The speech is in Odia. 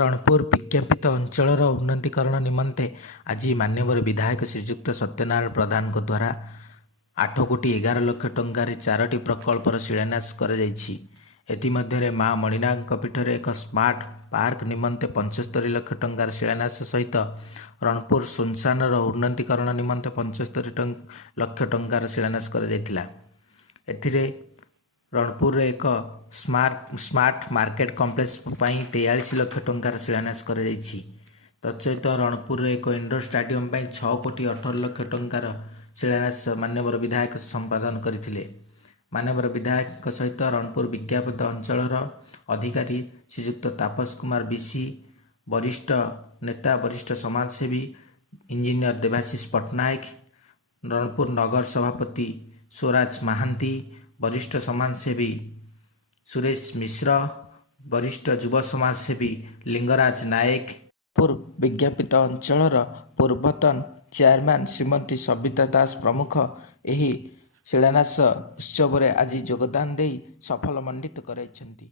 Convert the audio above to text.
ରଣପୁର ବିଜ୍ଞାପିତ ଅଞ୍ଚଳର ଉନ୍ନତିକରଣ ନିମନ୍ତେ ଆଜି ମାନ୍ୟବର ବିଧାୟକ ଶ୍ରୀଯୁକ୍ତ ସତ୍ୟନାରାୟଣ ପ୍ରଧାନଙ୍କ ଦ୍ୱାରା 8,11,00,000 ଟଙ୍କାରେ 4ଟି ପ୍ରକଳ୍ପର ଶିଳାନ୍ୟାସ କରାଯାଇଛି। ଏଥିମଧ୍ୟରେ ମା ମଣିନାଗଙ୍କ ପୀଠରେ ଏକ ସ୍ମାର୍ଟ ପାର୍କ ନିମନ୍ତେ 75 ଲକ୍ଷ ଟଙ୍କାର ଶିଳାନ୍ୟାସ ସହିତ ରଣପୁର ସୁନସାନର ଉନ୍ନତିକରଣ ନିମନ୍ତେ 75 ଲକ୍ଷ ଟଙ୍କାର ଶିଳାନ୍ୟାସ କରାଯାଇଥିଲା। ଏଥିରେ ରଣପୁରରେ ଏକ ସ୍ମାର୍ଟ ମାର୍କେଟ କମ୍ପ୍ଲେକ୍ସ ପାଇଁ 43 ଲକ୍ଷ ଟଙ୍କାର ଶିଳାନ୍ୟାସ କରାଯାଇଛି। ତତ୍ସହିତ ରଣପୁରରେ ଏକ ଇଣ୍ଡୋର ଷ୍ଟାଡିୟମ ପାଇଁ 6,18,00,000 ଟଙ୍କାର ଶିଳାନ୍ୟାସ ମାନ୍ୟବର ବିଧାୟକ ସମ୍ପାଦନ କରିଥିଲେ। ମାନ୍ୟବର ବିଧାୟକଙ୍କ ସହିତ ରଣପୁର ବିଜ୍ଞାପିତ ଅଞ୍ଚଳର ଅଧିକାରୀ ଶ୍ରୀଯୁକ୍ତ ତାପସ କୁମାର ବିଶି, ବରିଷ୍ଠ ନେତା ବରିଷ୍ଠ ସମାଜସେବୀ ଇଞ୍ଜିନିୟର ଦେବାଶିଷ ପଟ୍ଟନାୟକ, ରଣପୁର ନଗର ସଭାପତି ସ୍ୱରାଜ ମହାନ୍ତି, ବରିଷ୍ଠ ସମାଜସେବୀ ସୁରେଶ ମିଶ୍ର, ବରିଷ୍ଠ ଯୁବ ସମାଜସେବୀ ଲିଙ୍ଗରାଜ ନାୟକ, ରଣପୁର ବିଜ୍ଞାପିତ ଅଞ୍ଚଳର ପୂର୍ବତନ ଚେୟାରମ୍ୟାନ ଶ୍ରୀମତୀ ସବିତା ଦାସ ପ୍ରମୁଖ ଏହି ଶିଳାନ୍ୟାସ ଉତ୍ସବରେ ଆଜି ଯୋଗଦାନ ଦେଇ ସଫଳ ମଣ୍ଡିତ କରାଇଛନ୍ତି।